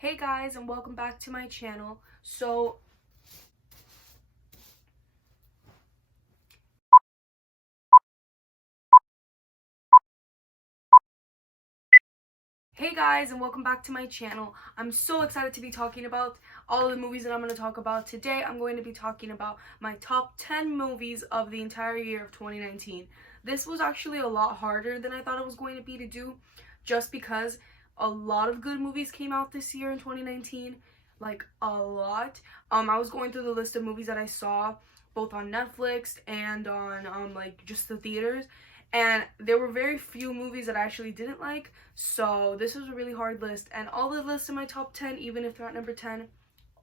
Hey guys, and welcome back to my channel. I'm so excited to be talking about all of the movies that I'm going to talk about. Today I'm going to be talking about my top 10 movies of the entire year of 2019. This was actually a lot harder than I thought it was going to be to do, just because a lot of good movies came out this year in 2019, like a lot. I was going through the list of movies that I saw both on Netflix and on like just the theaters, and there were very few movies that I actually didn't like, so this was a really hard list. And all the lists in my top 10, even if they're at number 10,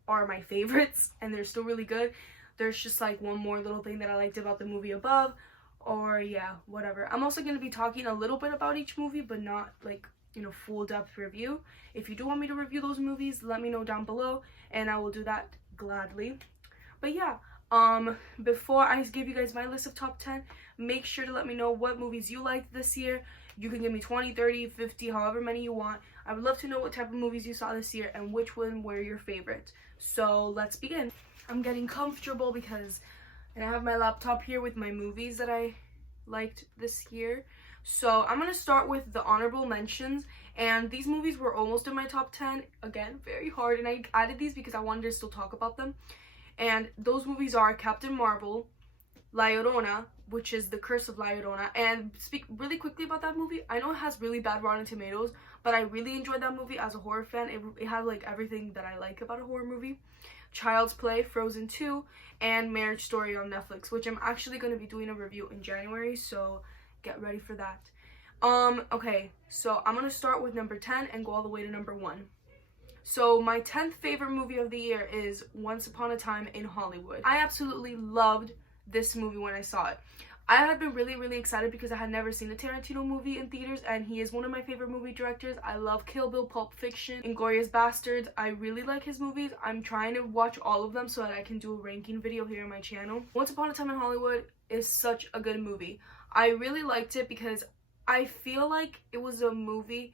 are my favorites and they're still really good. There's just like one more little thing that I liked about the movie above, or yeah, whatever. I'm also going to be talking a little bit about each movie, but not like, full depth review. If you do want me to review those movies, let me know down below and I will do that gladly. But yeah, before I give you guys my list of top 10, make sure to let me know what movies you liked this year. You can give me 20, 30, 50, however many you want. I would love to know what type of movies you saw this year and which one were your favorites. So let's begin. I'm getting comfortable and I have my laptop here with my movies that I liked this year. So I'm going to start with the honorable mentions, and these movies were almost in my top 10. Again, very hard, and I added these because I wanted to still talk about them. And those movies are Captain Marvel, La Llorona, which is The Curse of La Llorona. And speak really quickly about that movie. I know it has really bad Rotten Tomatoes, but I really enjoyed that movie as a horror fan. It had like everything that I like about a horror movie. Child's Play, Frozen 2, and Marriage Story on Netflix, which I'm actually going to be doing a review in January, so get ready for that. Okay, so I'm going to start with number 10 and go all the way to number 1. So my 10th favorite movie of the year is Once Upon a Time in Hollywood. I absolutely loved this movie when I saw it. I had been really excited because I had never seen a Tarantino movie in theaters, and he is one of my favorite movie directors. I love Kill Bill, Pulp Fiction, Inglourious Basterds. I really like his movies. I'm trying to watch all of them so that I can do a ranking video here on my channel. Once Upon a Time in Hollywood is such a good movie. I really liked it because I feel like it was a movie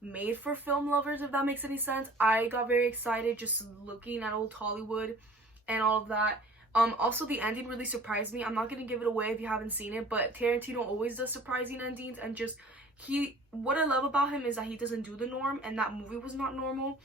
made for film lovers, if that makes any sense. I got very excited just looking at old Hollywood and all of that. Also, the ending really surprised me. I'm not gonna give it away if you haven't seen it, but Tarantino always does surprising endings, and just what I love about him is that he doesn't do the norm, and that movie was not normal,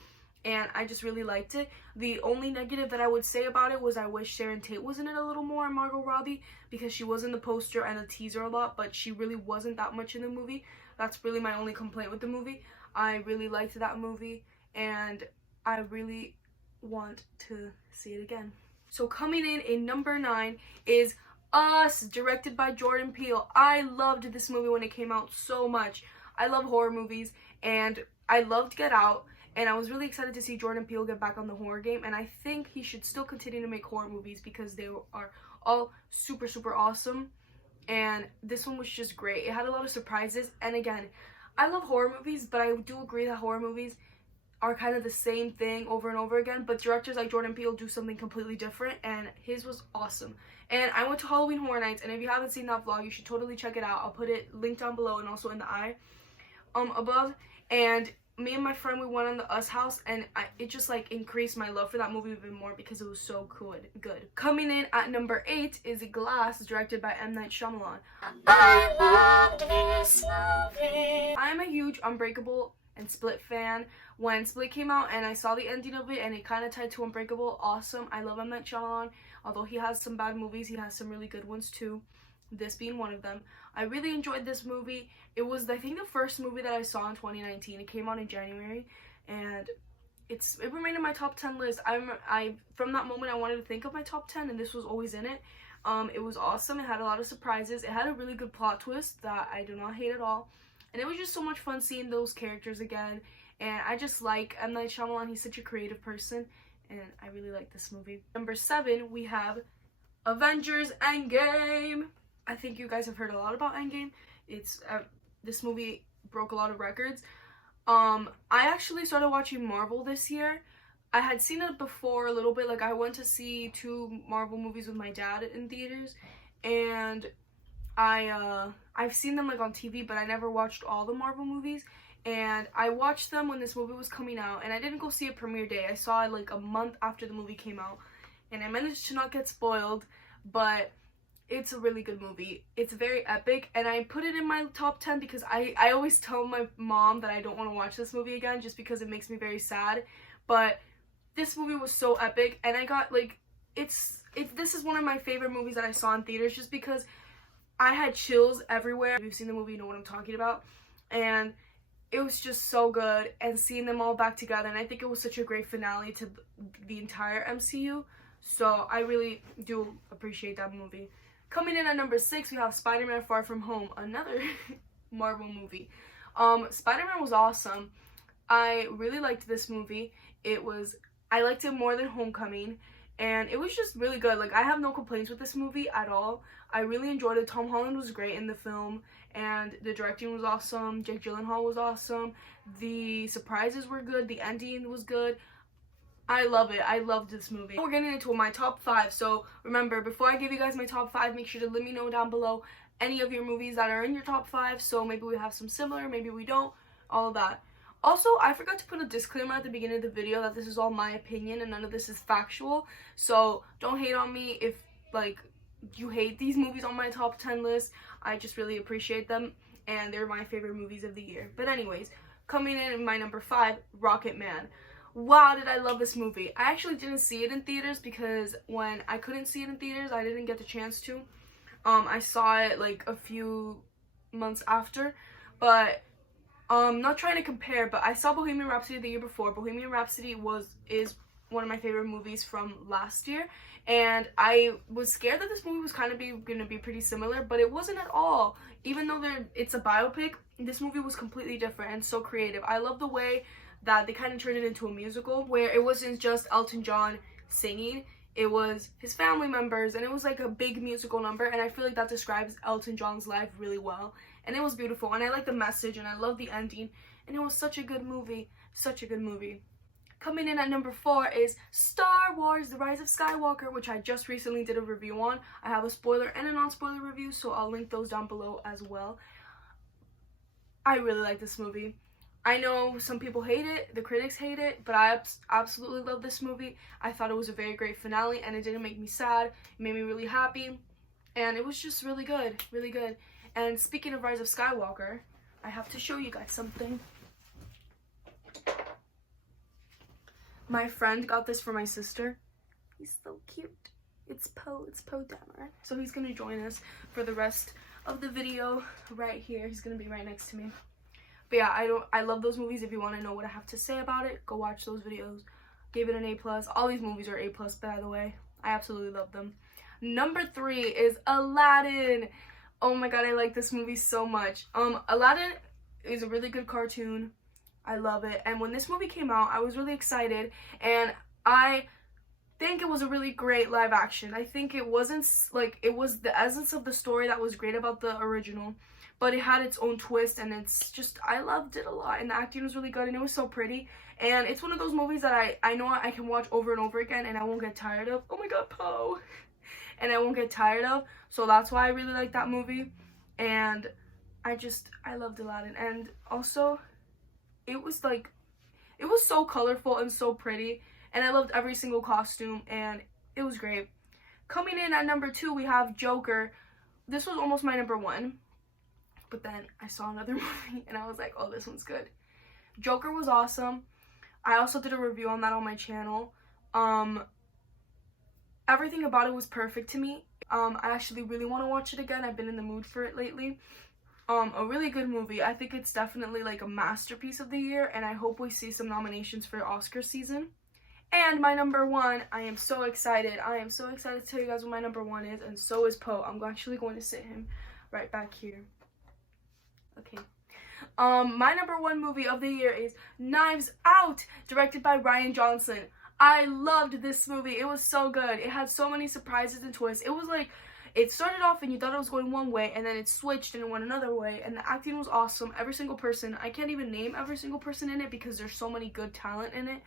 and I just really liked it. The only negative that I would say about it was I wish Sharon Tate was in it a little more, and Margot Robbie, because she was in the poster and the teaser a lot, but she really wasn't that much in the movie. That's really my only complaint with the movie. I really liked that movie, and I really want to see it again. So coming in number 9 is Us, directed by Jordan Peele. I loved this movie when it came out so much. I love horror movies, and I loved Get Out, and I was really excited to see Jordan Peele get back on the horror game, and I think he should still continue to make horror movies because they are all super awesome, and this one was just great. It had a lot of surprises, and again, I love horror movies, but I do agree that horror movies are kind of the same thing over and over again, but directors like Jordan Peele do something completely different, and his was awesome. And I went to Halloween Horror Nights, and if you haven't seen that vlog, you should totally check it out. I'll put it linked down below and also in the eye above. And me and my friend, we went on the Us house, and it just like increased my love for that movie even more because it was so good. Coming in at number 8 is Glass, directed by M. Night Shyamalan. I loved this movie. I'm a huge Unbreakable and Split fan. When Split came out and I saw the ending of it and it kind of tied to Unbreakable, awesome. I love M. Night Shyamalan. Although he has some bad movies, he has some really good ones too, this being one of them. I really enjoyed this movie. It was, I think, the first movie that I saw in 2019. It came out in January, and it remained in my top 10 list. From that moment, I wanted to think of my top 10, and this was always in it. It was awesome. It had a lot of surprises. It had a really good plot twist that I do not hate at all. And it was just so much fun seeing those characters again. And I just like M. Night Shyamalan. He's such a creative person, and I really like this movie. Number 7, we have Avengers Endgame. I think you guys have heard a lot about Endgame. It's this movie broke a lot of records. I actually started watching Marvel this year. I had seen it before a little bit. Like, I went to see 2 Marvel movies with my dad in theaters, and I've seen them like on TV, but I never watched all the Marvel movies. and I watched them when this movie was coming out, and I didn't go see it premiere day. I saw it like a month after the movie came out, and I managed to not get spoiled, but it's a really good movie. It's very epic, and I put it in my top 10 because I always tell my mom that I don't want to watch this movie again just because it makes me very sad, but this movie was so epic, and I got like, this is one of my favorite movies that I saw in theaters just because I had chills everywhere. If you've seen the movie, you know what I'm talking about, and it was just so good, and seeing them all back together, and I think it was such a great finale to the entire MCU, so I really do appreciate that movie. Coming in at number 6, we have Spider-Man Far From Home, another Marvel movie. Spider-Man was awesome. I really liked this movie. I liked it more than Homecoming, and it was just really good. Like, I have no complaints with this movie at all. I really enjoyed it. Tom Holland was great in the film, and the directing was awesome. Jake Gyllenhaal was awesome. The surprises were good. The ending was good. I love it. I loved this movie. We're getting into my top 5, so remember, before I give you guys my top 5, make sure to let me know down below any of your movies that are in your top 5, so maybe we have some similar, maybe we don't, all of that. Also, I forgot to put a disclaimer at the beginning of the video that this is all my opinion and none of this is factual, so don't hate on me if, like, you hate these movies on my top 10 list. I just really appreciate them, and they're my favorite movies of the year. But anyways, coming in at my number 5, Rocketman. Wow, did I love this movie. I actually didn't see it in theaters because when I couldn't see it in theaters, I didn't get the chance to. I saw it like a few months after, but not trying to compare, but I saw Bohemian Rhapsody the year before. Bohemian Rhapsody is one of my favorite movies from last year, and I was scared that this movie was kind of gonna be pretty similar, but it wasn't at all. Even though it's a biopic, this movie was completely different and so creative. I love the way that they kind of turned it into a musical where it wasn't just Elton John singing, it was his family members, and it was like a big musical number, and I feel like that describes Elton John's life really well, and it was beautiful, and I like the message, and I love the ending, and it was such a good movie, such a good movie. Coming in at number 4 is Star Wars: The Rise of Skywalker, which I just recently did a review on. I have a spoiler and a non-spoiler review, so I'll link those down below as well. I really like this movie. I know some people hate it, the critics hate it, but I absolutely love this movie. I thought it was a very great finale, and it didn't make me sad. It made me really happy, and it was just really good, really good. And speaking of Rise of Skywalker, I have to show you guys something. My friend got this for my sister. He's so cute. It's Poe Dameron. So he's gonna join us for the rest of the video right here. He's gonna be right next to me. But yeah, I love those movies. If you want to know what I have to say about it, go watch those videos. Gave it an A+. All these movies are A+, by the way. I absolutely love them. Number 3 is Aladdin. Oh my god, I like this movie so much. Aladdin is a really good cartoon. I love it. And when this movie came out, I was really excited, and I think it was a really great live action. I think it wasn't like, it was the essence of the story that was great about the original, but it had its own twist, and it's just, I loved it a lot, and the acting was really good, and it was so pretty, and it's one of those movies that I know I can watch over and over again, and I won't get tired of. Oh my god, Poe! And I won't get tired of, so that's why I really like that movie, and I loved Aladdin, and also, it was so colorful and so pretty, and I loved every single costume, and it was great. Coming in at number 2, we have Joker. This was almost my number 1. But then I saw another movie and I was like, oh, this one's good. Joker was awesome. I also did a review on that on my channel. Everything about it was perfect to me. I actually really want to watch it again. I've been in the mood for it lately. A really good movie. I think it's definitely like a masterpiece of the year, and I hope we see some nominations for Oscar season. And my number 1, I am so excited. I am so excited to tell you guys what my number 1 is, and so is Poe. I'm actually going to sit him right back here. Okay. My number 1 movie of the year is Knives Out, directed by Rian Johnson. I loved this movie. It was so good. It had so many surprises and twists. It was like, it started off and you thought it was going one way, and then it switched and it went another way, and the acting was awesome. Every single person, I can't even name every single person in it because there's so many good talent in it.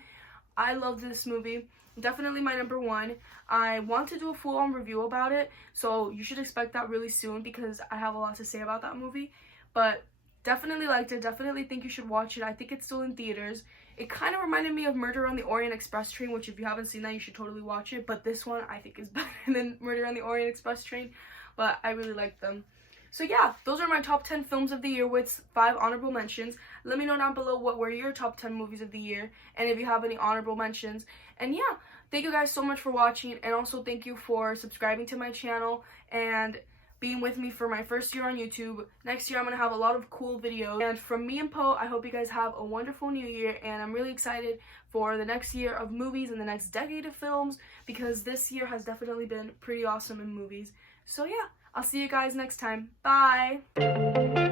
I loved this movie. Definitely my number 1. I want to do a full-on review about it, so you should expect that really soon because I have a lot to say about that movie. But Definitely liked it. Definitely think you should watch it. I think it's still in theaters. It kind of reminded me of Murder on the Orient Express Train, which if you haven't seen that, you should totally watch it. But this one I think is better than Murder on the Orient Express Train. But I really liked them. So yeah, those are my top 10 films of the year with 5 honorable mentions. Let me know down below what were your top 10 movies of the year and if you have any honorable mentions. And yeah, thank you guys so much for watching, and also thank you for subscribing to my channel and being with me for my first year on YouTube. Next year I'm going to have a lot of cool videos. And from me and Poe, I hope you guys have a wonderful new year, and I'm really excited for the next year of movies and the next decade of films, because this year has definitely been pretty awesome in movies. So yeah, I'll see you guys next time. Bye!